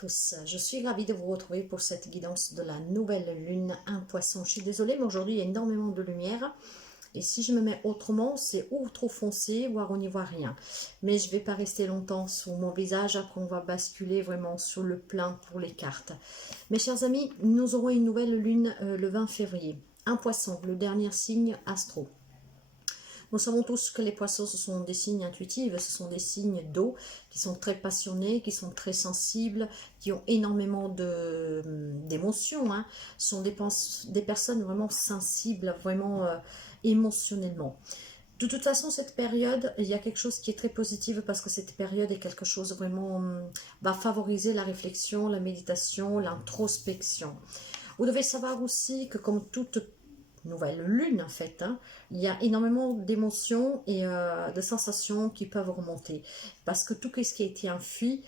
tous, je suis ravie de vous retrouver pour cette guidance de la nouvelle lune, un poisson. Je suis désolée mais aujourd'hui il y a énormément de lumière et si je me mets autrement c'est ou trop foncé voire on n'y voit rien. Mais je ne vais pas rester longtemps sur mon visage, après on va basculer vraiment sur le plein pour les cartes. Mes chers amis, nous aurons une nouvelle lune le 20 février, un poisson, le dernier signe astro. Nous savons tous que les poissons, ce sont des signes intuitifs, ce sont des signes d'eau, qui sont très passionnés, qui sont très sensibles, qui ont énormément d'émotions. Ce sont des personnes vraiment sensibles, vraiment émotionnellement. De toute façon, cette période, il y a quelque chose qui est très positif parce que cette période est quelque chose vraiment va favoriser la réflexion, la méditation, l'introspection. Vous devez savoir aussi que comme toute nouvelle lune en fait, il y a énormément d'émotions et de sensations qui peuvent remonter parce que tout ce qui a été enfui,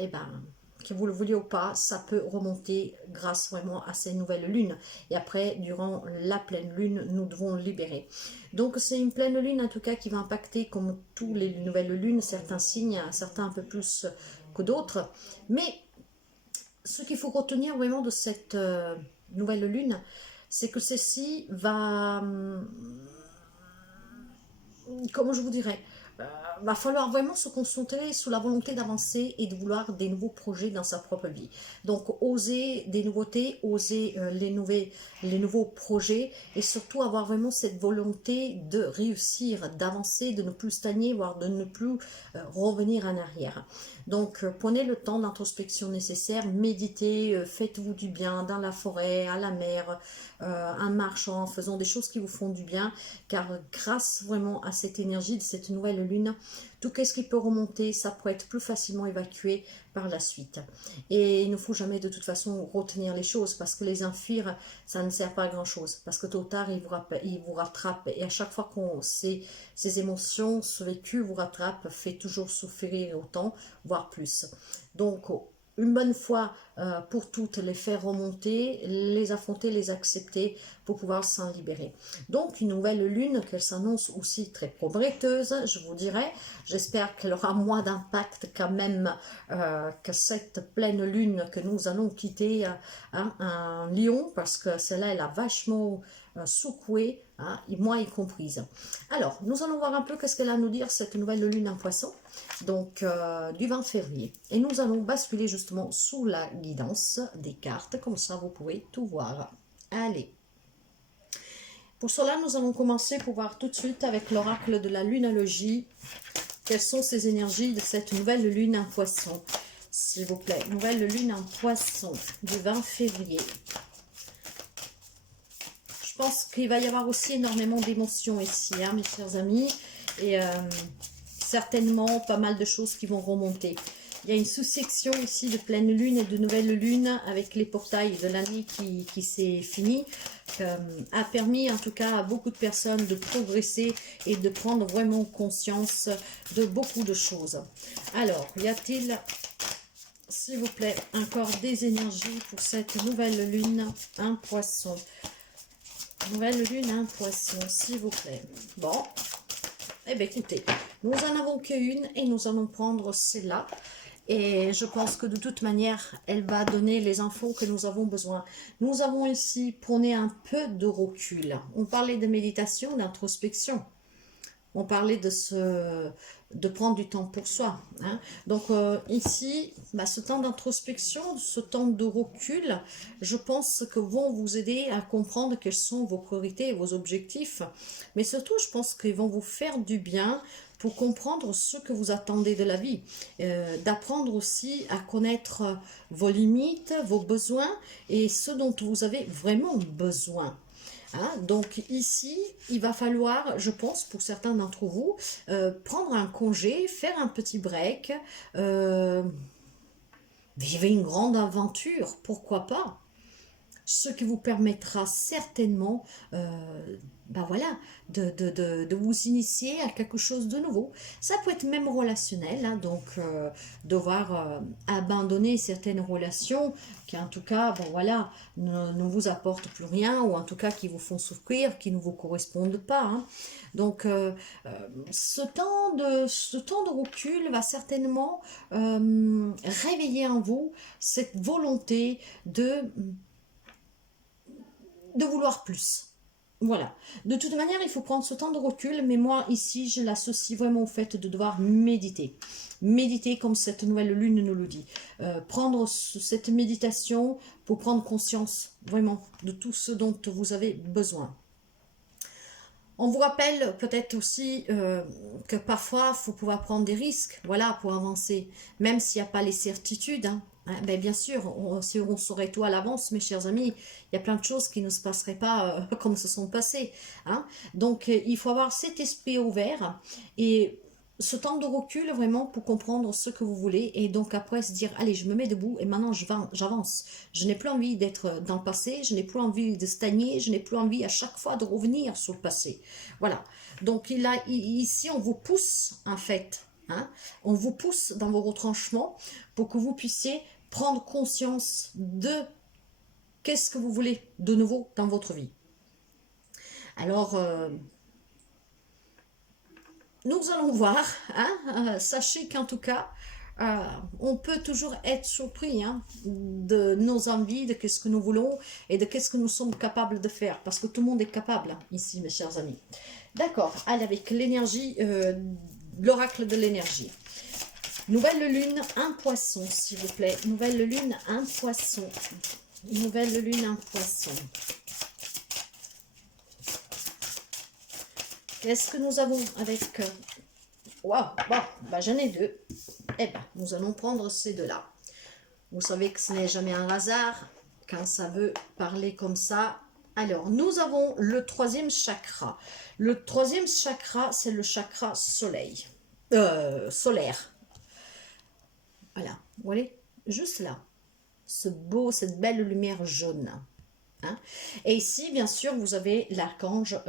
et ben, que vous le vouliez ou pas, ça peut remonter grâce vraiment à ces nouvelles lunes. Et après, durant la pleine lune, nous devons libérer. Donc c'est une pleine lune en tout cas qui va impacter comme toutes les nouvelles lunes, certains signes, certains un peu plus que d'autres. Mais ce qu'il faut retenir vraiment de cette nouvelle lune, c'est que ceci va, comment je vous dirais, va falloir vraiment se concentrer sur la volonté d'avancer et de vouloir des nouveaux projets dans sa propre vie. Donc oser des nouveautés, oser les nouveaux projets et surtout avoir vraiment cette volonté de réussir, d'avancer, de ne plus stagner, voire de ne plus revenir en arrière. Donc prenez le temps d'introspection nécessaire, méditez, faites-vous du bien dans la forêt, à la mer, en marchant, en faisant des choses qui vous font du bien, car grâce vraiment à cette énergie de cette nouvelle lune, tout ce qui peut remonter, ça peut être plus facilement évacué par la suite. Et il ne faut jamais de toute façon retenir les choses parce que les enfuir, ça ne sert pas à grand chose. Parce que tôt ou tard, ils vous rattrapent. Et à chaque fois qu'on sait ces émotions, ce vécu vous rattrape, fait toujours souffrir autant, voire plus. Donc, une bonne fois pour toutes, les faire remonter, les affronter, les accepter pour pouvoir s'en libérer. Donc une nouvelle lune qu'elle s'annonce aussi très prometteuse, je vous dirais. J'espère qu'elle aura moins d'impact quand même que cette pleine lune que nous allons quitter un lion, parce que celle-là, elle a vachement secoué, moi y comprise. Alors, nous allons voir un peu qu'est-ce qu'elle a à nous dire, cette nouvelle lune en poisson, donc du 20 février. Et nous allons basculer justement sous la guidance des cartes, comme ça vous pouvez tout voir. Allez. Pour cela, nous allons commencer pour voir tout de suite avec l'oracle de la lunologie. Quelles sont ces énergies de cette nouvelle lune en poisson, s'il vous plaît. Nouvelle lune en poisson du 20 février. Je pense qu'il va y avoir aussi énormément d'émotions ici, mes chers amis. Et certainement pas mal de choses qui vont remonter. Il y a une sous-section ici de pleine lune et de nouvelle lune avec les portails de l'année qui s'est fini. A permis en tout cas à beaucoup de personnes de progresser et de prendre vraiment conscience de beaucoup de choses. Alors, y a-t-il, s'il vous plaît, encore des énergies pour cette nouvelle lune, un poisson? Nouvelle lune, un poisson, s'il vous plaît. Bon, eh bien écoutez, nous en avons qu'une et nous allons prendre celle-là. Et je pense que de toute manière, elle va donner les infos que nous avons besoin. Nous avons ici prôné un peu de recul. On parlait de méditation, d'introspection. On parlait de prendre du temps pour soi. Donc ici, ce temps d'introspection, ce temps de recul, je pense que vont vous aider à comprendre quelles sont vos priorités et vos objectifs. Mais surtout, je pense qu'ils vont vous faire du bien pour comprendre ce que vous attendez de la vie, d'apprendre aussi à connaître vos limites, vos besoins et ce dont vous avez vraiment besoin. Donc ici, il va falloir, je pense, pour certains d'entre vous, prendre un congé, faire un petit break, vivre une grande aventure, pourquoi pas? ce qui vous permettra certainement voilà, de vous initier à quelque chose de nouveau. Ça peut être même relationnel, hein, donc devoir abandonner certaines relations qui en tout cas, bon voilà, ne vous apportent plus rien, ou en tout cas qui vous font souffrir, qui ne vous correspondent pas. Hein. Donc ce temps de recul va certainement réveiller en vous cette volonté de vouloir plus. Voilà. De toute manière, il faut prendre ce temps de recul, mais moi, ici, je l'associe vraiment au fait de devoir méditer. Méditer comme cette nouvelle lune nous le dit. Prendre cette méditation pour prendre conscience, vraiment, de tout ce dont vous avez besoin. On vous rappelle peut-être aussi que parfois, il faut pouvoir prendre des risques, voilà, pour avancer, même s'il n'y a pas les certitudes, hein. Ben, bien sûr, si on saurait tout à l'avance, mes chers amis, il y a plein de choses qui ne se passeraient pas comme se sont passées. Hein. Donc, il faut avoir cet esprit ouvert et ce temps de recul vraiment pour comprendre ce que vous voulez et donc après se dire, allez, je me mets debout et maintenant j'avance. Je n'ai plus envie d'être dans le passé, je n'ai plus envie de stagner, je n'ai plus envie à chaque fois de revenir sur le passé. Voilà. Donc, ici, on vous pousse en fait. Hein, on vous pousse dans vos retranchements pour que vous puissiez prendre conscience de qu'est-ce que vous voulez de nouveau dans votre vie. Alors, nous allons voir. Hein, sachez qu'en tout cas, on peut toujours être surpris hein, de nos envies, de qu'est-ce que nous voulons et de qu'est-ce que nous sommes capables de faire. Parce que tout le monde est capable hein, ici, mes chers amis. D'accord, allez avec l'énergie, l'oracle de l'énergie. Nouvelle lune, un poisson, s'il vous plaît. Nouvelle lune, un poisson. Nouvelle lune, un poisson. Qu'est-ce que nous avons avec... Waouh, bon, bah, j'en ai deux. Eh bien, nous allons prendre ces deux-là. Vous savez que ce n'est jamais un hasard quand ça veut parler comme ça. Alors, nous avons le troisième chakra. Le troisième chakra, c'est le chakra soleil. Solaire. Voilà, vous voyez, juste là, cette belle lumière jaune. Hein. Et ici, bien sûr, vous avez l'archange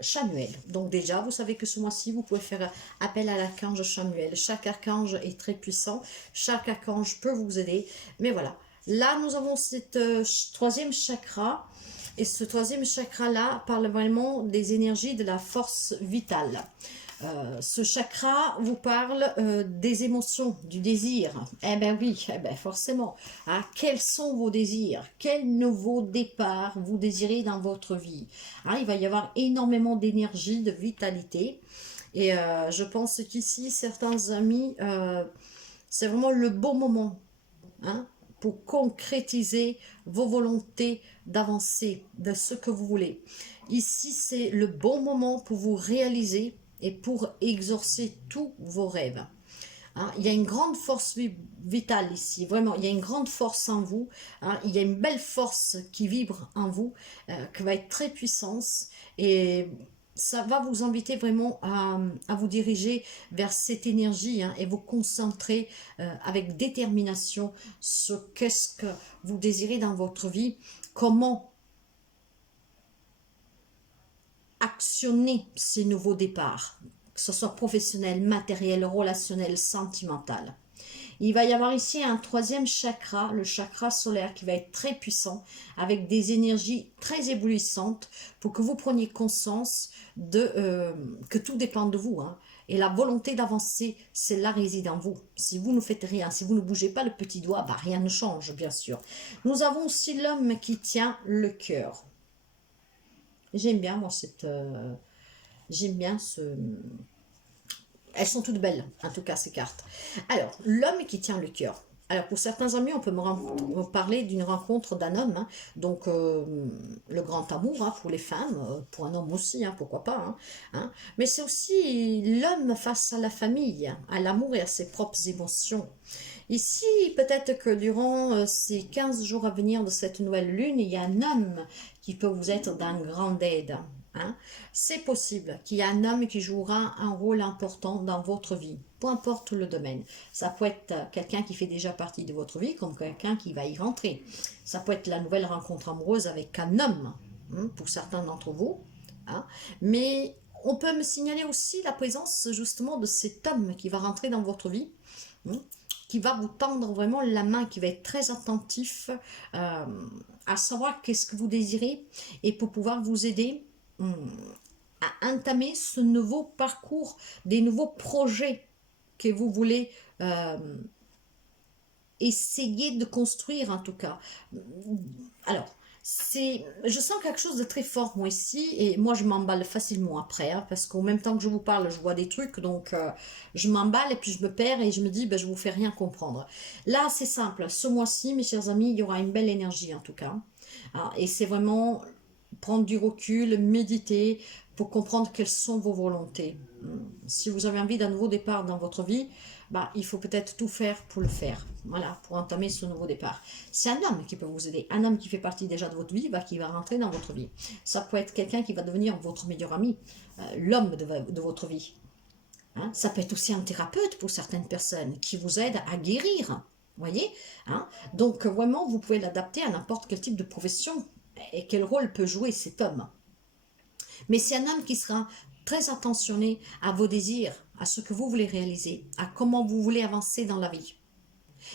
Chamuel. Donc déjà, vous savez que ce mois-ci, vous pouvez faire appel à l'archange Chamuel. Chaque archange est très puissant, chaque archange peut vous aider. Mais voilà, là, nous avons cette troisième chakra. Et ce troisième chakra-là parle vraiment des énergies de la force vitale. Ce chakra vous parle des émotions, du désir. Eh bien oui, eh ben forcément. Hein, quels sont vos désirs? Quel nouveau départ vous désirez dans votre vie? Hein, il va y avoir énormément d'énergie, de vitalité. Et je pense qu'ici, certains amis, c'est vraiment le bon moment hein, pour concrétiser vos volontés d'avancer, de ce que vous voulez. Ici, c'est le bon moment pour vous réaliser et pour exorcer tous vos rêves. Hein, il y a une grande force vitale ici, vraiment, il y a une grande force en vous, hein, il y a une belle force qui vibre en vous, qui va être très puissante, et ça va vous inviter vraiment à vous diriger vers cette énergie hein, et vous concentrer avec détermination sur qu'est-ce que vous désirez dans votre vie, comment actionner ces nouveaux départs, que ce soit professionnel, matériel, relationnel, sentimental. Il va y avoir ici un troisième chakra, le chakra solaire, qui va être très puissant, avec des énergies très éblouissantes, pour que vous preniez conscience que tout dépend de vous. Hein. Et la volonté d'avancer, c'est là réside en vous. Si vous ne faites rien, si vous ne bougez pas le petit doigt, bah, rien ne change, bien sûr. Nous avons aussi l'homme qui tient le cœur. J'aime bien, moi, j'aime bien ce... Elles sont toutes belles, en tout cas, ces cartes. Alors, l'homme qui tient le cœur. Alors, pour certains amis, on peut me parler d'une rencontre d'un homme. Hein. Donc, le grand amour hein, pour les femmes, pour un homme aussi, hein, pourquoi pas. Hein, hein. Mais c'est aussi l'homme face à la famille, à l'amour et à ses propres émotions. Ici, peut-être que durant ces 15 jours à venir de cette nouvelle lune, il y a un homme qui peut vous être d'une grande aide. Hein. C'est possible qu'il y ait un homme qui jouera un rôle important dans votre vie, peu importe le domaine. Ça peut être quelqu'un qui fait déjà partie de votre vie, comme quelqu'un qui va y rentrer. Ça peut être la nouvelle rencontre amoureuse avec un homme, hein, pour certains d'entre vous. Hein. Mais on peut me signaler aussi la présence justement de cet homme qui va rentrer dans votre vie, hein, qui va vous tendre vraiment la main, qui va être très attentif euh, à savoir qu'est-ce que vous désirez et pour pouvoir vous aider à entamer ce nouveau parcours, des nouveaux projets que vous voulez essayer de construire en tout cas. Alors, je sens quelque chose de très fort moi ici, et moi je m'emballe facilement après, hein, parce qu'en même temps que je vous parle, je vois des trucs, donc je m'emballe et puis je me perds et je me dis, ben, je vous fais rien comprendre. Là, c'est simple, ce mois-ci, mes chers amis, il y aura une belle énergie en tout cas. Ah, et c'est vraiment prendre du recul, méditer pour comprendre quelles sont vos volontés. Si vous avez envie d'un nouveau départ dans votre vie, bah, il faut peut-être tout faire pour le faire. Voilà, pour entamer ce nouveau départ. C'est un homme qui peut vous aider. Un homme qui fait partie déjà de votre vie, qui va rentrer dans votre vie. Ça peut être quelqu'un qui va devenir votre meilleur ami, l'homme de votre vie. Hein. Ça peut être aussi un thérapeute pour certaines personnes qui vous aide à guérir. Voyez, hein. Donc vraiment, vous pouvez l'adapter à n'importe quel type de profession et quel rôle peut jouer cet homme. Mais c'est un homme qui sera très attentionné à vos désirs, à ce que vous voulez réaliser, à comment vous voulez avancer dans la vie.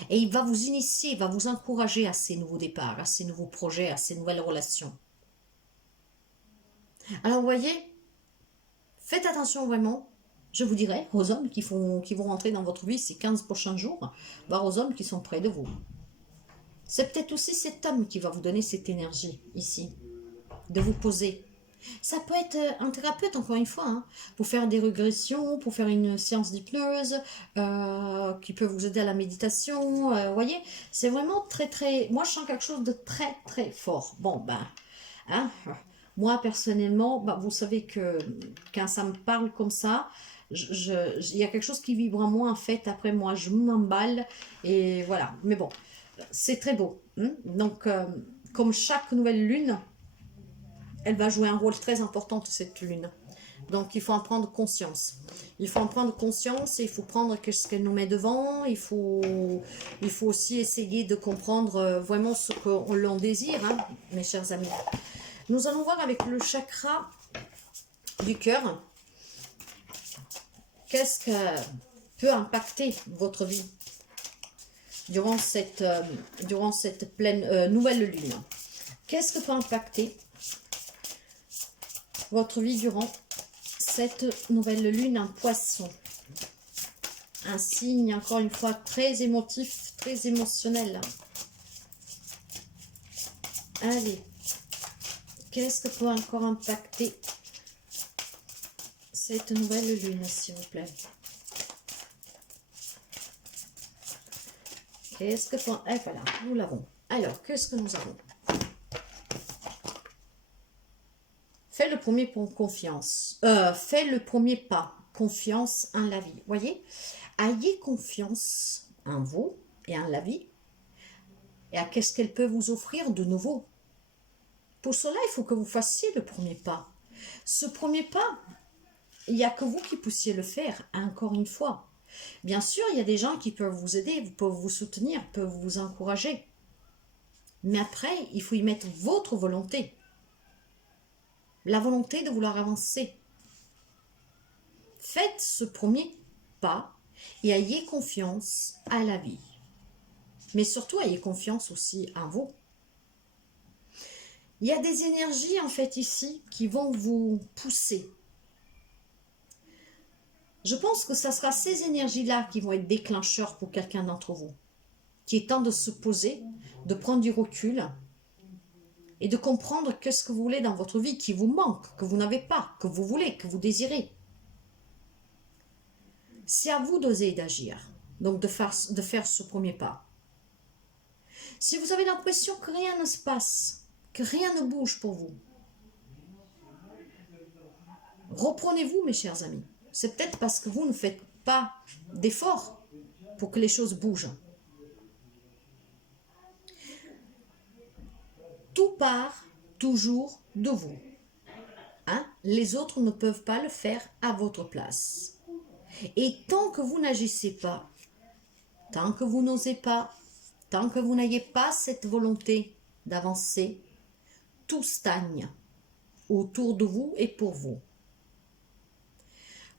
Et il va vous initier, il va vous encourager à ces nouveaux départs, à ces nouveaux projets, à ces nouvelles relations. Alors vous voyez, faites attention vraiment, je vous dirais, aux hommes qui vont rentrer dans votre vie ces 15 prochains jours, voire aux hommes qui sont près de vous. C'est peut-être aussi cet homme qui va vous donner cette énergie ici, de vous poser. Ça peut être un thérapeute, encore une fois, hein, pour faire des régressions, pour faire une séance d'hypnose, qui peut vous aider à la méditation. Voyez, c'est vraiment très, très... Moi, je sens quelque chose de très, très fort. Bon, ben, hein, moi, personnellement, ben, vous savez que quand ça me parle comme ça, il y a quelque chose qui vibre en moi, en fait. Après, moi, je m'emballe et voilà. Mais bon, c'est très beau. Hein. Donc, comme chaque nouvelle lune, elle va jouer un rôle très important, cette lune. Donc, il faut en prendre conscience. Il faut en prendre conscience et il faut prendre ce qu'elle nous met devant. Il faut aussi essayer de comprendre vraiment ce que l'on désire, hein, mes chers amis. Nous allons voir avec le chakra du cœur. Qu'est-ce que peut impacter votre vie durant cette pleine nouvelle lune? Qu'est-ce que peut impacter votre vie durant cette nouvelle lune en poisson? Un signe, encore une fois, très émotif, très émotionnel. Allez, qu'est-ce que peut encore impacter cette nouvelle lune, s'il vous plaît? Qu'est-ce que peut... Et voilà, nous l'avons. Alors, qu'est-ce que nous avons? Fais le premier pas, confiance. Fais le premier pas, confiance en la vie. Voyez, ayez confiance en vous et en la vie et à qu'est-ce qu'elle peut vous offrir de nouveau. Pour cela, il faut que vous fassiez le premier pas. Ce premier pas, il n'y a que vous qui puissiez le faire, encore une fois. Bien sûr, il y a des gens qui peuvent vous aider, peuvent vous soutenir, peuvent vous encourager. Mais après, il faut y mettre votre volonté. La volonté de vouloir avancer. Faites ce premier pas et ayez confiance à la vie. Mais surtout, ayez confiance aussi en vous. Il y a des énergies, en fait, ici, qui vont vous pousser. Je pense que ce sera ces énergies-là qui vont être déclencheurs pour quelqu'un d'entre vous, qui est temps de se poser, de prendre du recul et de comprendre qu'est-ce que vous voulez dans votre vie, qui vous manque, que vous n'avez pas, que vous voulez, que vous désirez. C'est à vous d'oser et d'agir, donc de faire ce premier pas. Si vous avez l'impression que rien ne se passe, que rien ne bouge pour vous, reprenez-vous, mes chers amis. C'est peut-être parce que vous ne faites pas d'efforts pour que les choses bougent. Tout part toujours de vous. Hein? les autres ne peuvent pas le faire à votre place. Et tant que vous n'agissez pas, tant que vous n'osez pas, tant que vous n'ayez pas cette volonté d'avancer, tout stagne autour de vous et pour vous.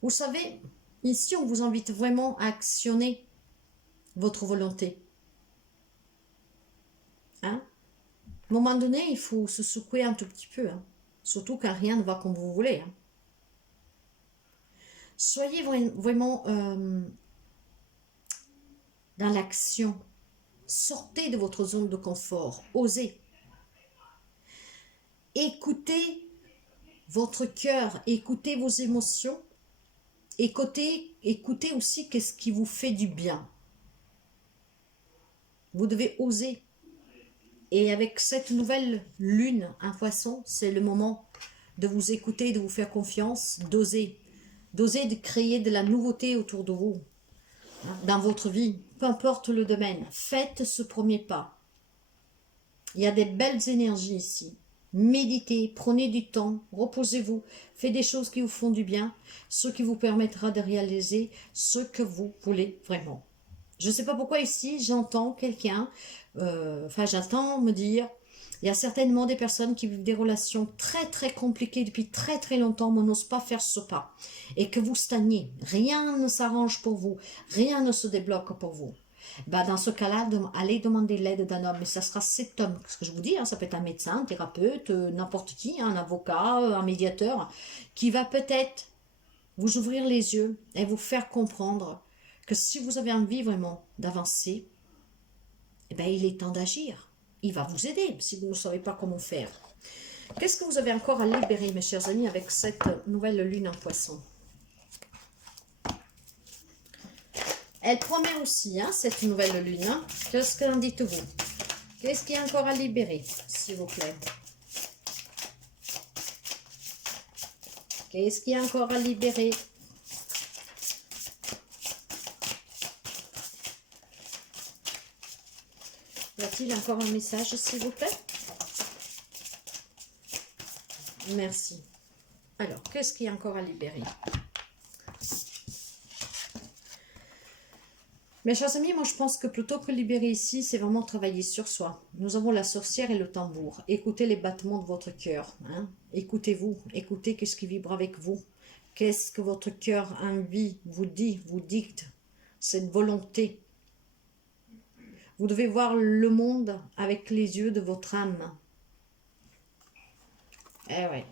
Vous savez, ici on vous invite vraiment à actionner votre volonté. Hein? À un moment donné, il faut se secouer un tout petit peu, hein? Surtout quand rien ne va comme vous voulez. Hein? Soyez vraiment dans l'action. Sortez de votre zone de confort. Osez. Écoutez votre cœur, écoutez vos émotions. Écoutez aussi qu'est-ce qui vous fait du bien. Vous devez oser. Et avec cette nouvelle lune en Poisson, c'est le moment de vous écouter, de vous faire confiance, d'oser. D'oser de créer de la nouveauté autour de vous, dans votre vie, peu importe le domaine. Faites ce premier pas. Il y a des belles énergies ici. Méditez, prenez du temps, reposez-vous, faites des choses qui vous font du bien, ce qui vous permettra de réaliser ce que vous voulez vraiment. Je ne sais pas pourquoi ici, j'entends quelqu'un, j'entends me dire, il y a certainement des personnes qui vivent des relations très très compliquées depuis très très longtemps, mais n'osent pas faire ce pas. Et que vous stagnez, rien ne s'arrange pour vous, rien ne se débloque pour vous. Bah dans ce cas-là, allez demander l'aide d'un homme, mais ça sera cet homme, ce que je vous dis, hein, ça peut être un médecin, un thérapeute, n'importe qui, un avocat, un médiateur, qui va peut-être vous ouvrir les yeux et vous faire comprendre que si vous avez envie vraiment d'avancer, eh ben, il est temps d'agir. Il va vous aider si vous ne savez pas comment faire. Qu'est-ce que vous avez encore à libérer, mes chers amis, avec cette nouvelle lune en Poisson? Elle promet aussi, hein, cette nouvelle lune. Hein. Qu'est-ce qu'en dites-vous? Qu'est-ce qu'il y a encore à libérer, s'il vous plaît? Qu'est-ce qu'il y a encore à libérer? Y a-t-il encore un message, s'il vous plaît? Merci. Alors, qu'est-ce qu'il y a encore à libérer? Mes chers amis, moi je pense que plutôt que libérer ici, c'est vraiment travailler sur soi. Nous avons la sorcière et le tambour. Écoutez les battements de votre cœur. Hein? Écoutez-vous. Écoutez qu'est-ce qui vibre avec vous. Qu'est-ce que votre cœur a envie, vous dit, vous dicte. Cette volonté. Vous devez voir le monde avec les yeux de votre âme. Eh ouais.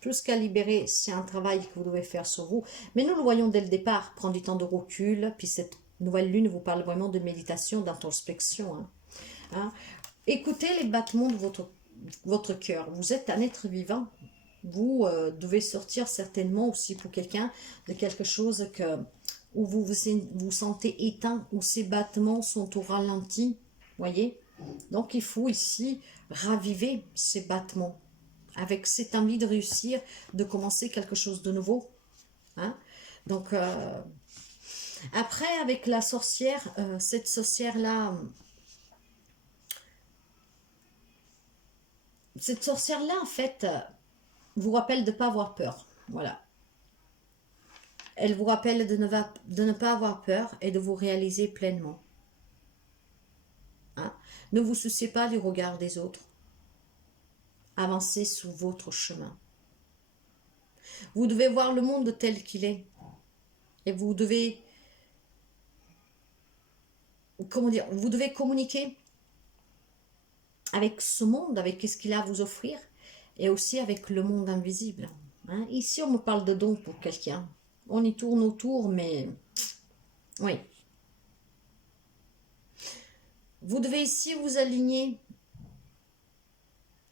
Plus qu'à libérer, c'est un travail que vous devez faire sur vous. Mais nous le voyons dès le départ. Prendre du temps de recul, puis cette nouvelle lune vous parle vraiment de méditation, d'introspection. Hein. Écoutez les battements de votre cœur. Vous êtes un être vivant. Vous devez sortir certainement aussi pour quelqu'un de quelque chose où vous vous sentez éteint, où ces battements sont au ralenti. Voyez? Donc il faut ici raviver ces battements avec cette envie de réussir, de commencer quelque chose de nouveau. Hein? Donc après, avec la sorcière, cette sorcière-là, en fait, vous rappelle de ne pas avoir peur. Voilà. Elle vous rappelle de ne pas avoir peur et de vous réaliser pleinement. Hein? Ne vous souciez pas du regard des autres. Avancez sur votre chemin. Vous devez voir le monde tel qu'il est. Et vous devez... Comment dire? Vous devez communiquer avec ce monde, avec ce qu'il a à vous offrir, et aussi avec le monde invisible. Hein? Ici, on me parle de dons pour quelqu'un. On y tourne autour, mais... Oui. Vous devez ici vous aligner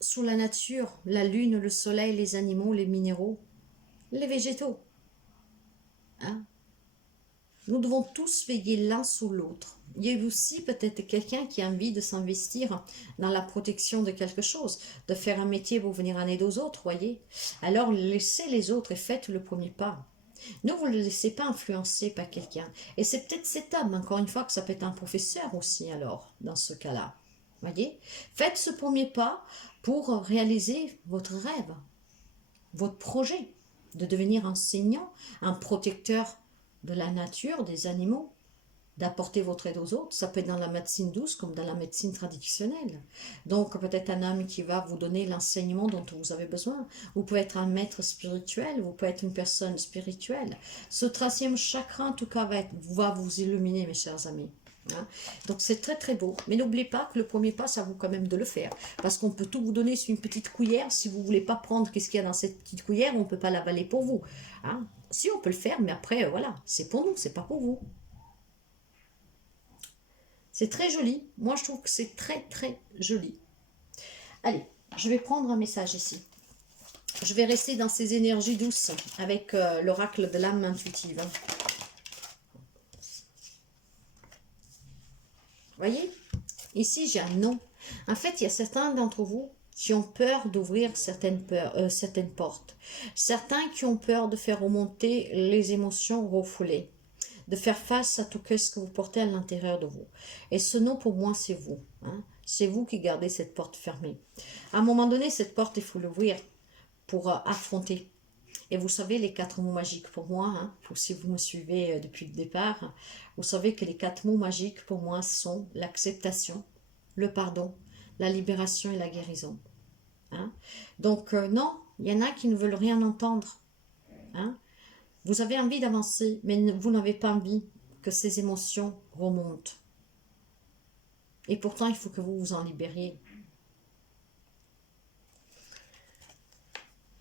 sous la nature, la lune, le soleil, les animaux, les minéraux, les végétaux. Hein? Nous devons tous veiller l'un sur l'autre. Il y a aussi peut-être quelqu'un qui a envie de s'investir dans la protection de quelque chose, de faire un métier pour venir en aide aux autres, voyez. Alors laissez les autres et faites le premier pas. Ne vous le laissez pas influencer par quelqu'un. Et c'est peut-être cet homme, encore une fois, que ça peut être un professeur aussi alors, dans ce cas-là. Voyez. Faites ce premier pas pour réaliser votre rêve, votre projet. de devenir enseignant, un protecteur de la nature, des animaux, d'apporter votre aide aux autres. Ça peut être dans la médecine douce comme dans la médecine traditionnelle. Donc peut-être un homme qui va vous donner l'enseignement dont vous avez besoin. Vous pouvez être un maître spirituel, vous pouvez être une personne spirituelle. Ce 13e chakra en tout cas va vous illuminer, mes chers amis. Hein. Donc c'est très très beau, mais n'oubliez pas que le premier pas, ça vaut quand même de le faire, parce qu'on peut tout vous donner sur une petite cuillère. Si vous voulez pas prendre qu'est-ce qu'il y a dans cette petite cuillère, on peut pas l'avaler pour vous. Hein. Si, on peut le faire, mais après voilà, c'est pour nous, c'est pas pour vous. C'est très joli. Moi, je trouve que c'est très, très joli. Allez, je vais prendre un message ici. Je vais rester dans ces énergies douces avec l'oracle de l'âme intuitive. Voyez, ici, j'ai un non. En fait, il y a certains d'entre vous qui ont peur d'ouvrir certaines portes. Certains qui ont peur de faire remonter les émotions refoulées, de faire face à tout ce que vous portez à l'intérieur de vous. Et ce non, pour moi, c'est vous. Hein. C'est vous qui gardez cette porte fermée. À un moment donné, cette porte, il faut l'ouvrir pour affronter. Et vous savez, les 4 mots magiques pour moi, hein, si vous me suivez depuis le départ, vous savez que les 4 mots magiques pour moi sont l'acceptation, le pardon, la libération et la guérison. Hein. Donc non, il y en a qui ne veulent rien entendre. Hein. Vous avez envie d'avancer, mais vous n'avez pas envie que ces émotions remontent. Et pourtant, il faut que vous vous en libériez.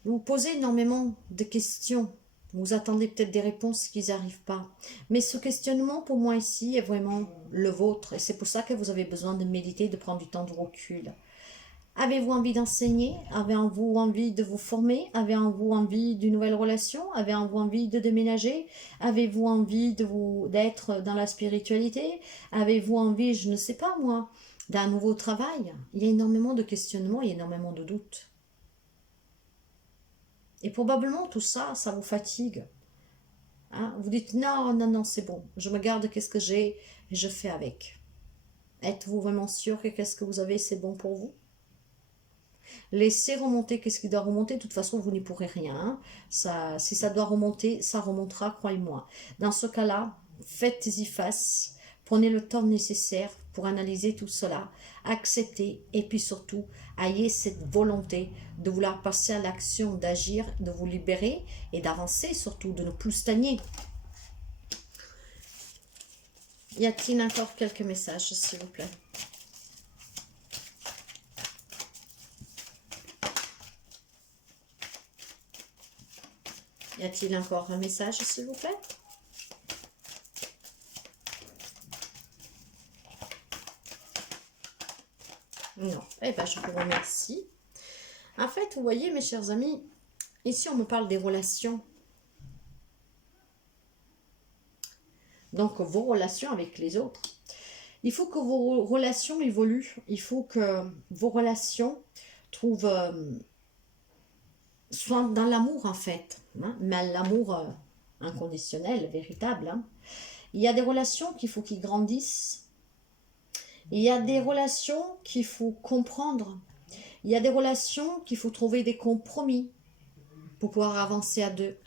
Vous posez énormément de questions. Vous attendez peut-être des réponses qui n'arrivent pas. Mais ce questionnement, pour moi, ici, est vraiment le vôtre. Et c'est pour ça que vous avez besoin de méditer, de prendre du temps de recul. Avez-vous envie d'enseigner? Avez-vous envie de vous former? Avez-vous envie d'une nouvelle relation? Avez-vous envie de déménager? Avez-vous envie d'être dans la spiritualité? Avez-vous envie, je ne sais pas moi, d'un nouveau travail? Il y a énormément de questionnements, il y a énormément de doutes. Et probablement tout ça, ça vous fatigue. Hein? Vous dites non, non, non, c'est bon. Je me garde qu'est-ce que j'ai et je fais avec. Êtes-vous vraiment sûr que qu'est-ce que vous avez, c'est bon pour vous? Laissez remonter qu'est-ce qui doit remonter. De toute façon, vous n'y pourrez rien. Hein. Ça, si ça doit remonter, ça remontera, croyez-moi. Dans ce cas-là, faites-y face. Prenez le temps nécessaire pour analyser tout cela. Acceptez et puis surtout, ayez cette volonté de vouloir passer à l'action, d'agir, de vous libérer et d'avancer surtout, de ne plus stagner. Y a-t-il encore quelques messages, s'il vous plaît? Y a-t-il encore un message, s'il vous plaît? Non. Eh bien, je vous remercie. En fait, vous voyez, mes chers amis, ici, on me parle des relations. Donc, vos relations avec les autres. Il faut que vos relations évoluent. Il faut que vos relations trouvent... soient dans l'amour, en fait. Hein, mais l'amour inconditionnel, véritable. Hein. Il y a des relations qu'il faut qu'ils grandissent. Il y a des relations qu'il faut comprendre. Il y a des relations qu'il faut trouver des compromis pour pouvoir avancer à deux.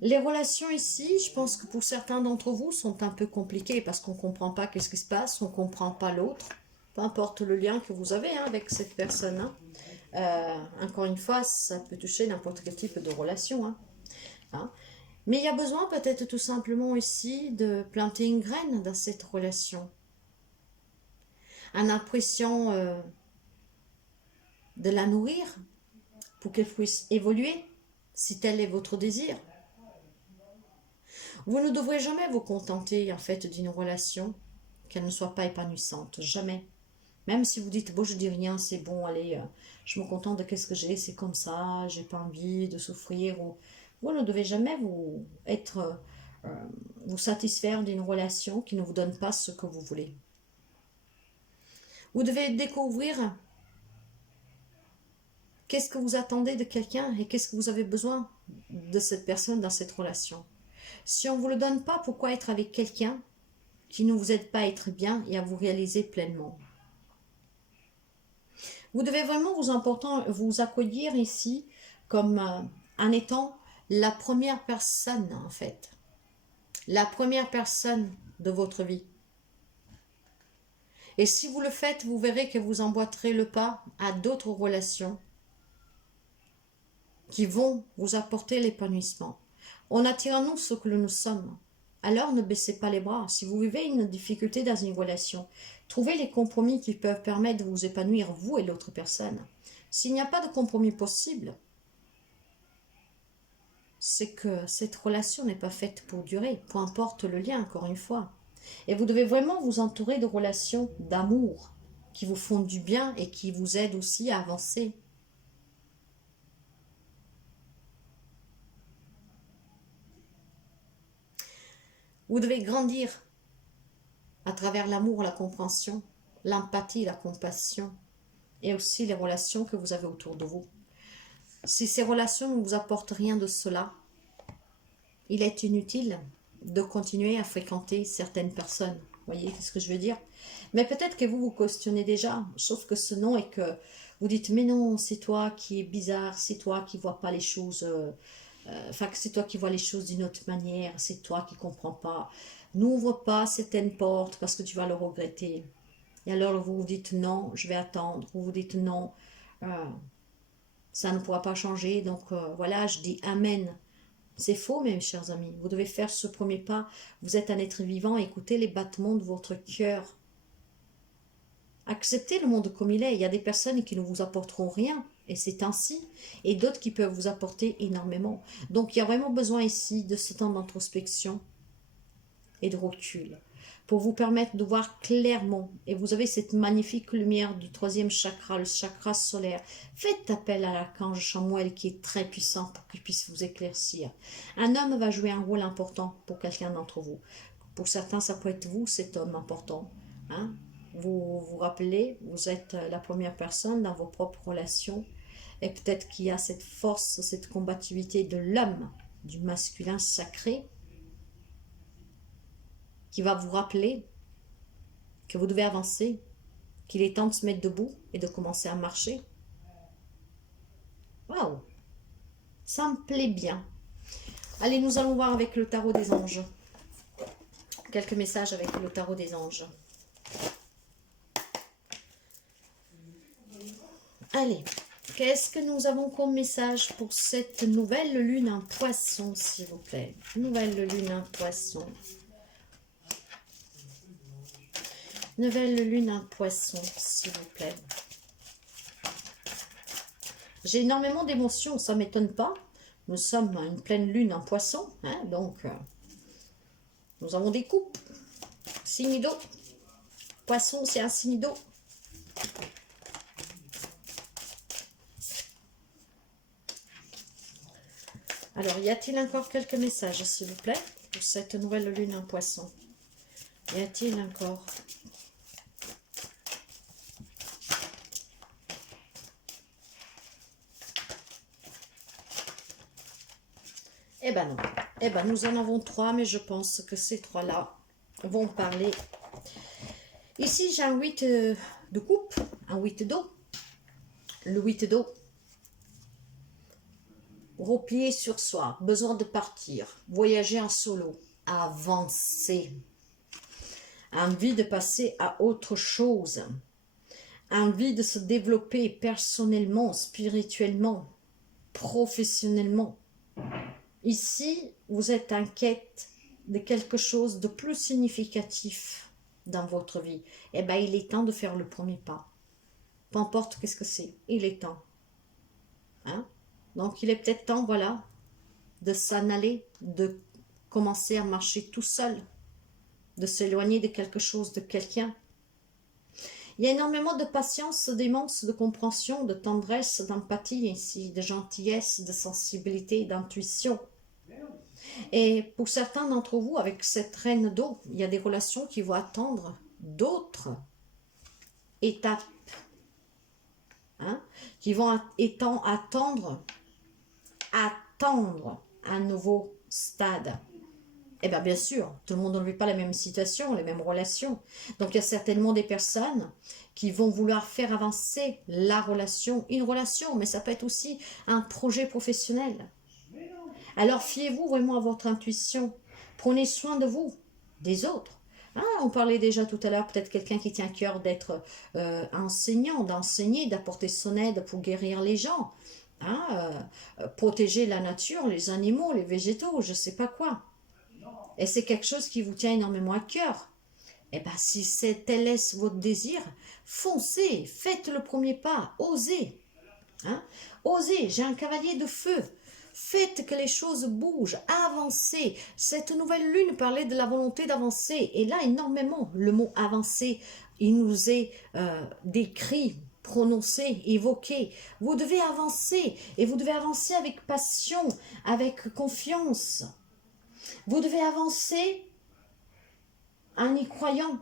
Les relations ici, je pense que pour certains d'entre vous, sont un peu compliquées parce qu'on ne comprend pas qu'est-ce qui se passe, on ne comprend pas l'autre. Peu importe le lien que vous avez hein, avec cette personne. Hein. Encore une fois, ça peut toucher n'importe quel type de relation. Hein. Mais il y a besoin peut-être tout simplement ici de planter une graine dans cette relation. En appréciant de la nourrir pour qu'elle puisse évoluer, si tel est votre désir. Vous ne devrez jamais vous contenter en fait d'une relation qu'elle ne soit pas épanouissante, jamais. Même si vous dites, bon je dis rien, c'est bon, allez, je me contente de qu'est-ce que j'ai, c'est comme ça, j'ai pas envie de souffrir. Ou... Vous ne devez jamais vous satisfaire d'une relation qui ne vous donne pas ce que vous voulez. Vous devez découvrir qu'est-ce que vous attendez de quelqu'un et qu'est-ce que vous avez besoin de cette personne dans cette relation. Si on ne vous le donne pas, pourquoi être avec quelqu'un qui ne vous aide pas à être bien et à vous réaliser pleinement? Vous devez vraiment vous accueillir ici comme en étant la première personne, en fait. La première personne de votre vie. Et si vous le faites, vous verrez que vous emboîterez le pas à d'autres relations qui vont vous apporter l'épanouissement. On attire à nous ce que nous sommes. Alors ne baissez pas les bras. Si vous vivez une difficulté dans une relation, trouvez les compromis qui peuvent permettre de vous épanouir, vous et l'autre personne. S'il n'y a pas de compromis possible, c'est que cette relation n'est pas faite pour durer, peu importe le lien, encore une fois. Et vous devez vraiment vous entourer de relations d'amour qui vous font du bien et qui vous aident aussi à avancer. Vous devez grandir à travers l'amour, la compréhension, l'empathie, la compassion et aussi les relations que vous avez autour de vous. Si ces relations ne vous apportent rien de cela, il est inutile de continuer à fréquenter certaines personnes. Vous voyez ce que je veux dire? Mais peut-être que vous vous questionnez déjà, sauf que ce nom est que vous dites, mais non, c'est toi qui es bizarre, c'est toi qui vois pas les choses, enfin que c'est toi qui vois les choses d'une autre manière, c'est toi qui comprends pas. N'ouvre pas certaines portes parce que tu vas le regretter. Et alors vous vous dites non, je vais attendre. Vous vous dites non, ça ne pourra pas changer. Donc voilà, je dis amen. C'est faux, mes chers amis. Vous devez faire ce premier pas. Vous êtes un être vivant. Écoutez les battements de votre cœur. Acceptez le monde comme il est. Il y a des personnes qui ne vous apporteront rien. Et c'est ainsi. Et d'autres qui peuvent vous apporter énormément. Donc il y a vraiment besoin ici de ce temps d'introspection et de recul pour vous permettre de voir clairement. Et vous avez cette magnifique lumière du troisième chakra, le chakra solaire. Faites appel à l'archange Chamuel qui est très puissant pour qu'il puisse vous éclaircir. Un homme va jouer un rôle important pour quelqu'un d'entre vous. Pour certains, ça peut être vous, cet homme important. Hein? Vous vous rappelez, vous êtes la première personne dans vos propres relations. Et peut-être qu'il y a cette force, cette combativité de l'homme, du masculin sacré, qui va vous rappeler que vous devez avancer, qu'il est temps de se mettre debout et de commencer à marcher. Waouh, ça me plaît bien. Allez, nous allons voir avec le tarot des anges. Quelques messages avec le tarot des anges. Allez, qu'est-ce que nous avons comme message pour cette nouvelle lune en poisson, s'il vous plaît? Nouvelle lune en poisson. Nouvelle lune en poisson, s'il vous plaît. J'ai énormément d'émotions, ça ne m'étonne pas. Nous sommes à une pleine lune en poisson, hein, donc nous avons des coupes. Signe d'eau. Poisson, c'est un signe d'eau. Alors, y a-t-il encore quelques messages, s'il vous plaît, pour cette nouvelle lune en poisson? Y a-t-il encore? Eh ben non. Eh ben nous en avons 3, mais je pense que ces 3-là vont parler. Ici, j'ai un 8 de coupe, un 8 d'eau. Le 8 d'eau. Replier sur soi, besoin de partir, voyager en solo, avancer. Envie de passer à autre chose. Envie de se développer personnellement, spirituellement, professionnellement. Ici, vous êtes en quête de quelque chose de plus significatif dans votre vie. Eh bien, il est temps de faire le premier pas. Peu importe qu'est-ce que c'est, il est temps. Hein? Donc, il est peut-être temps, voilà, de s'en aller, de commencer à marcher tout seul, de s'éloigner de quelque chose, de quelqu'un. Il y a énormément de patience, d'immense, de compréhension, de tendresse, d'empathie, ici, de gentillesse, de sensibilité, d'intuition. Et pour certains d'entre vous, avec cette reine d'eau, il y a des relations qui vont attendre d'autres étapes, hein, qui vont attendre un nouveau stade. Eh bien, bien sûr, tout le monde ne vit pas la même situation, les mêmes relations. Donc, il y a certainement des personnes qui vont vouloir faire avancer la relation, une relation, mais ça peut être aussi un projet professionnel. Alors, fiez-vous vraiment à votre intuition. Prenez soin de vous, des autres. Ah, on parlait déjà tout à l'heure, peut-être quelqu'un qui tient à cœur d'être enseignant, d'enseigner, d'apporter son aide pour guérir les gens. Hein, protéger la nature, les animaux, les végétaux, je ne sais pas quoi. Et c'est quelque chose qui vous tient énormément à cœur. Eh bien, si c'est tel est votre désir, foncez, faites le premier pas, osez. Hein? Osez, j'ai un cavalier de feu. Faites que les choses bougent, avancez. Cette nouvelle lune parlait de la volonté d'avancer. Et là, énormément, le mot avancer, il nous est décrit, prononcé, évoqué. Vous devez avancer. Et vous devez avancer avec passion, avec confiance. Vous devez avancer en y croyant.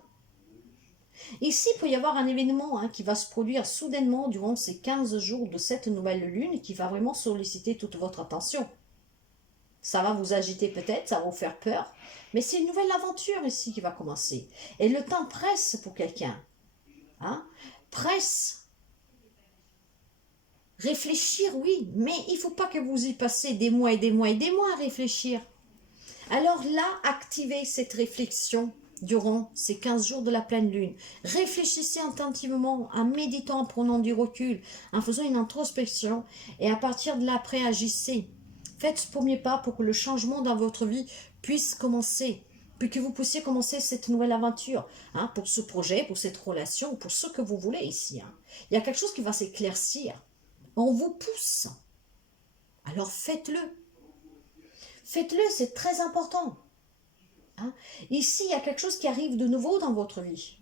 Ici, il peut y avoir un événement qui va se produire soudainement durant ces 15 jours de cette nouvelle lune qui va vraiment solliciter toute votre attention. Ça va vous agiter peut-être, ça va vous faire peur, mais c'est une nouvelle aventure ici qui va commencer. Et le temps presse pour quelqu'un. Hein? Presse. Réfléchir, oui, mais il ne faut pas que vous y passez des mois et des mois et des mois à réfléchir. Alors là, activez cette réflexion durant ces 15 jours de la pleine lune. Réfléchissez attentivement, en méditant, en prenant du recul, en faisant une introspection, et à partir de là, après, agissez. Faites ce premier pas pour que le changement dans votre vie puisse commencer, puis que vous puissiez commencer cette nouvelle aventure, pour ce projet, pour cette relation, pour ce que vous voulez ici. Il y a quelque chose qui va s'éclaircir. On vous pousse. Alors faites-le. Faites-le, c'est très important. Ici, il y a quelque chose qui arrive de nouveau dans votre vie.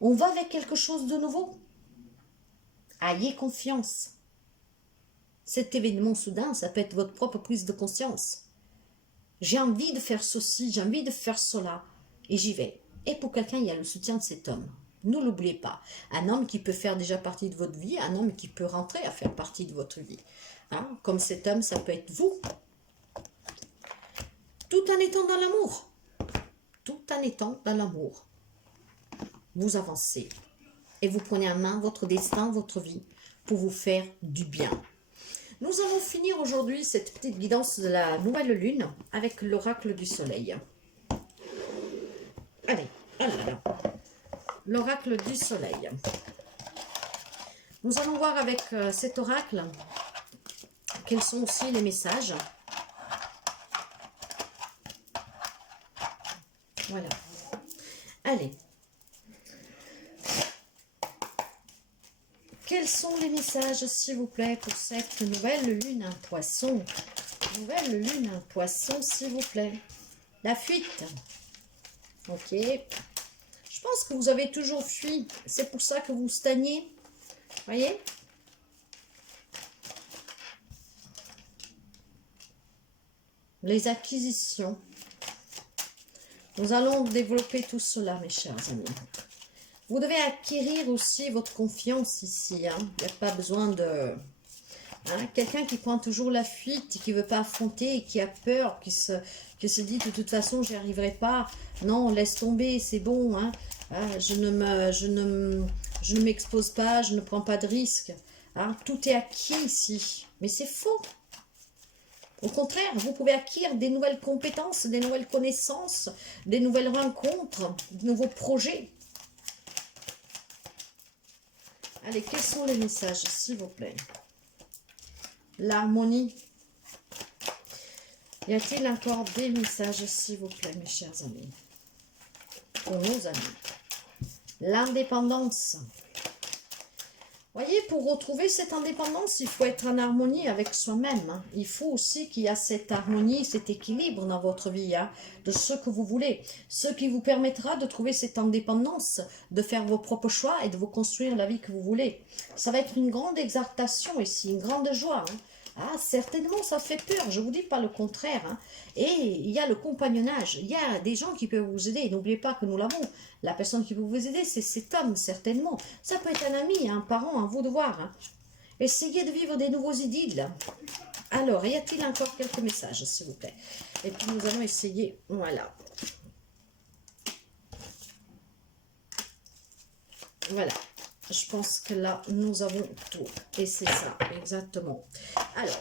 On va avec quelque chose de nouveau. Ayez confiance. Cet événement soudain, ça peut être votre propre prise de conscience. J'ai envie de faire ceci, j'ai envie de faire cela, et j'y vais. Et pour quelqu'un, il y a le soutien de cet homme. Ne l'oubliez pas. Un homme qui peut faire déjà partie de votre vie, un homme qui peut rentrer à faire partie de votre vie. Comme cet homme, ça peut être vous. Tout en étant dans l'amour. Tout en étant dans l'amour. Vous avancez. Et vous prenez en main votre destin, votre vie, pour vous faire du bien. Nous allons finir aujourd'hui cette petite guidance de la nouvelle lune avec l'oracle du soleil. Allez, alors, l'oracle du soleil. Nous allons voir avec cet oracle quels sont aussi les messages. Voilà. Allez. Quels sont les messages, s'il vous plaît, pour cette nouvelle lune en poisson? Nouvelle lune en poisson, s'il vous plaît. La fuite. Ok. Je pense que vous avez toujours fui. C'est pour ça que vous stagnez. Voyez? Les acquisitions. Nous allons développer tout cela, mes chers amis. Vous devez acquérir aussi votre confiance ici. Il n'y a pas besoin de... quelqu'un qui prend toujours la fuite, qui ne veut pas affronter, qui a peur, qui se dit de toute façon, j'y arriverai pas. Non, laisse tomber, c'est bon. Je ne m'expose pas, je ne prends pas de risque. Tout est acquis ici. Mais c'est faux. Au contraire, vous pouvez acquérir des nouvelles compétences, des nouvelles connaissances, des nouvelles rencontres, de nouveaux projets. Allez, quels sont les messages, s'il vous plaît? L'harmonie. Y a-t-il encore des messages, s'il vous plaît, mes chers amis? Pour nos amis. L'indépendance. Voyez, pour retrouver cette indépendance, il faut être en harmonie avec soi-même. Il faut aussi qu'il y ait cette harmonie, cet équilibre dans votre vie, de ce que vous voulez. Ce qui vous permettra de trouver cette indépendance, de faire vos propres choix et de vous construire la vie que vous voulez. Ça va être une grande exaltation ici, une grande joie. Certainement, ça fait peur, je ne vous dis pas le contraire. Et il y a le compagnonnage, il y a des gens qui peuvent vous aider. N'oubliez pas que nous l'avons. La personne qui peut vous aider, c'est cet homme, certainement. Ça peut être un ami, un parent, à vous de voir. Essayez de vivre des nouveaux idylles. Alors, y a-t-il encore quelques messages, s'il vous plaît? Et puis, nous allons essayer, voilà. Voilà. Je pense que là, nous avons tout. Et c'est ça, exactement. Alors,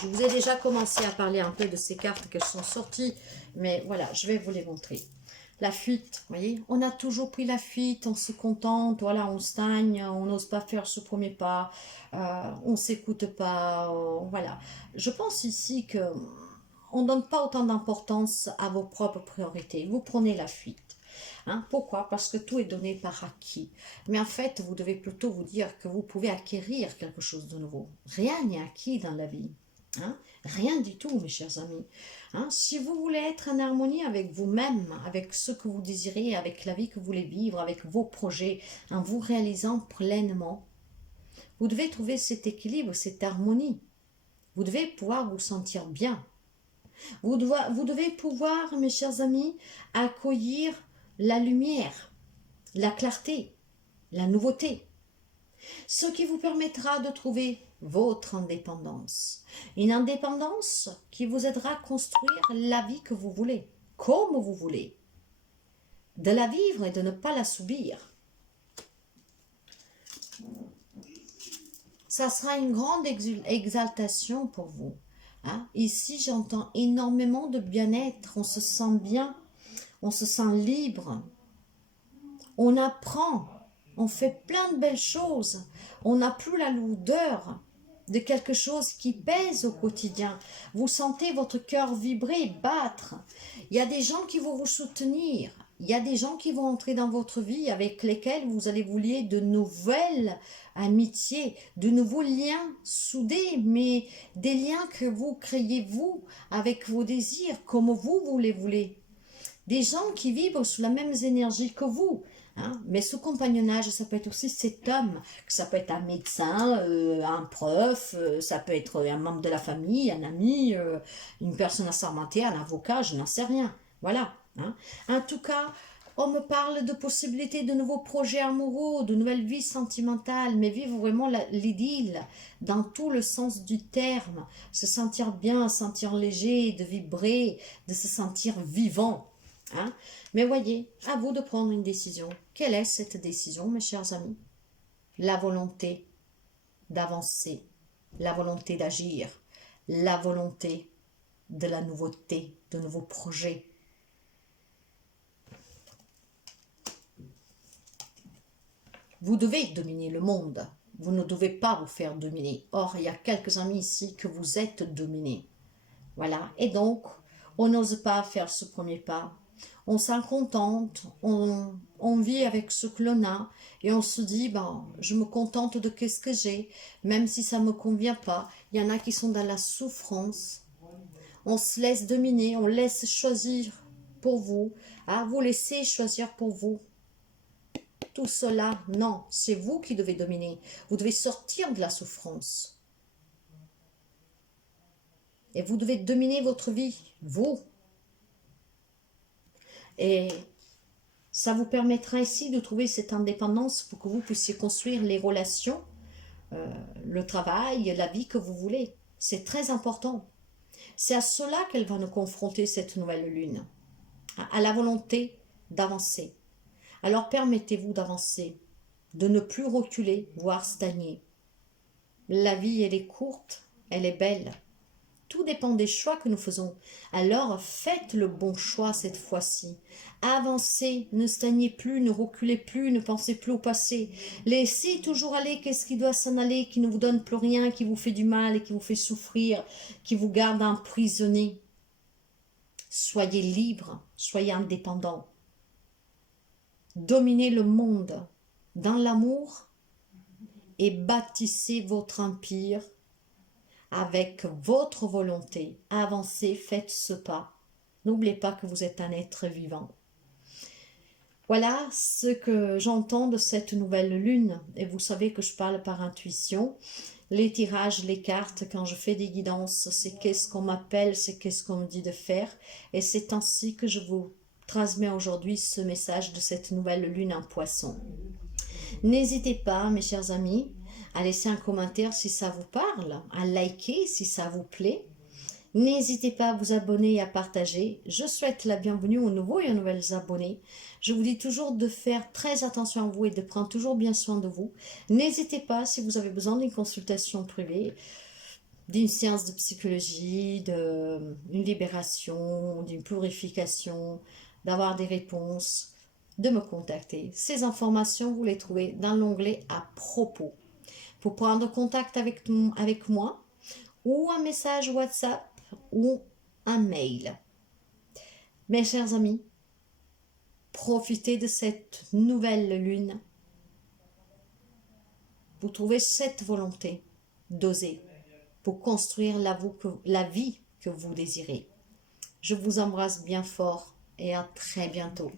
Je vous ai déjà commencé à parler un peu de ces cartes qu'elles sont sorties, mais voilà, je vais vous les montrer. La fuite, vous voyez, on a toujours pris la fuite, on se contente, voilà, on stagne, on n'ose pas faire ce premier pas, on s'écoute pas, voilà. Je pense ici que on donne pas autant d'importance à vos propres priorités. Vous prenez la fuite. Hein, pourquoi? Parce que tout est donné par acquis. Mais en fait, vous devez plutôt vous dire que vous pouvez acquérir quelque chose de nouveau. Rien n'est acquis dans la vie. Hein? Rien du tout, mes chers amis. Hein? Si vous voulez être en harmonie avec vous-même, avec ce que vous désirez, avec la vie que vous voulez vivre, avec vos projets, en vous réalisant pleinement, vous devez trouver cet équilibre, cette harmonie. Vous devez pouvoir vous sentir bien. Vous devez pouvoir, mes chers amis, accueillir la lumière, la clarté, la nouveauté. Ce qui vous permettra de trouver votre indépendance. Une indépendance qui vous aidera à construire la vie que vous voulez, comme vous voulez. De la vivre et de ne pas la subir. Ça sera une grande exaltation pour vous. Hein? Ici, j'entends énormément de bien-être. On se sent bien, on se sent libre. On apprend, on fait plein de belles choses. On n'a plus la lourdeur de quelque chose qui pèse au quotidien. Vous sentez votre cœur vibrer, battre. Il y a des gens qui vont vous soutenir. Il y a des gens qui vont entrer dans votre vie avec lesquels vous allez vous lier de nouvelles amitiés, de nouveaux liens soudés, mais des liens que vous créez vous avec vos désirs, comme vous les voulez. Des gens qui vibrent sous la même énergie que vous. Hein? Mais ce compagnonnage, ça peut être aussi cet homme, ça peut être un médecin, un prof, ça peut être un membre de la famille, un ami, une personne assermentée, un avocat, je n'en sais rien. Voilà. Hein? En tout cas, on me parle de possibilités de nouveaux projets amoureux, de nouvelles vies sentimentales, mais vivre vraiment l'idylle dans tout le sens du terme. Se sentir bien, se sentir léger, de vibrer, de se sentir vivant. Hein? Mais voyez, à vous de prendre une décision. Quelle est cette décision, mes chers amis? La volonté d'avancer, la volonté d'agir, la volonté de la nouveauté, de nouveaux projets. Vous devez dominer le monde. Vous ne devez pas vous faire dominer. Or, il y a quelques amis ici que vous êtes dominés. Voilà. Et donc, on n'ose pas faire ce premier pas. On s'en contente, on vit avec ce que l'on a et on se dit, ben, je me contente de ce que j'ai, même si ça ne me convient pas. Il y en a qui sont dans la souffrance. On se laisse dominer, on laisse choisir pour vous. Ah, vous laissez choisir pour vous. Tout cela, non, c'est vous qui devez dominer. Vous devez sortir de la souffrance. Et vous devez dominer votre vie, vous. Et ça vous permettra ici de trouver cette indépendance pour que vous puissiez construire les relations, le travail, la vie que vous voulez. C'est très important. C'est à cela qu'elle va nous confronter, cette nouvelle lune, à la volonté d'avancer. Alors permettez-vous d'avancer, de ne plus reculer, voire stagner. La vie, elle est courte, elle est belle. Tout dépend des choix que nous faisons. Alors faites le bon choix cette fois-ci. Avancez, ne stagnez plus, ne reculez plus, ne pensez plus au passé. Laissez toujours aller qu'est-ce qui doit s'en aller, qui ne vous donne plus rien, qui vous fait du mal et qui vous fait souffrir, qui vous garde emprisonné. Soyez libre, soyez indépendant. Dominez le monde dans l'amour et bâtissez votre empire avec votre volonté. Avancez, faites ce pas. N'oubliez pas que vous êtes un être vivant. Voilà ce que j'entends de cette nouvelle lune. Et vous savez que je parle par intuition. Les tirages, les cartes, quand je fais des guidances, c'est qu'est-ce qu'on m'appelle, c'est qu'est-ce qu'on me dit de faire. Et c'est ainsi que je vous transmets aujourd'hui ce message de cette nouvelle lune en poisson. N'hésitez pas, mes chers amis, à laisser un commentaire si ça vous parle, à liker si ça vous plaît. N'hésitez pas à vous abonner et à partager. Je souhaite la bienvenue aux nouveaux et aux nouvelles abonnés. Je vous dis toujours de faire très attention à vous et de prendre toujours bien soin de vous. N'hésitez pas, si vous avez besoin d'une consultation privée, d'une séance de psychologie, d'une libération, d'une purification, d'avoir des réponses, de me contacter. Ces informations, vous les trouvez dans l'onglet à propos. Pour prendre contact avec moi, ou un message WhatsApp, ou un mail. Mes chers amis, profitez de cette nouvelle lune. Vous trouvez cette volonté d'oser pour construire la vie que vous désirez. Je vous embrasse bien fort et à très bientôt.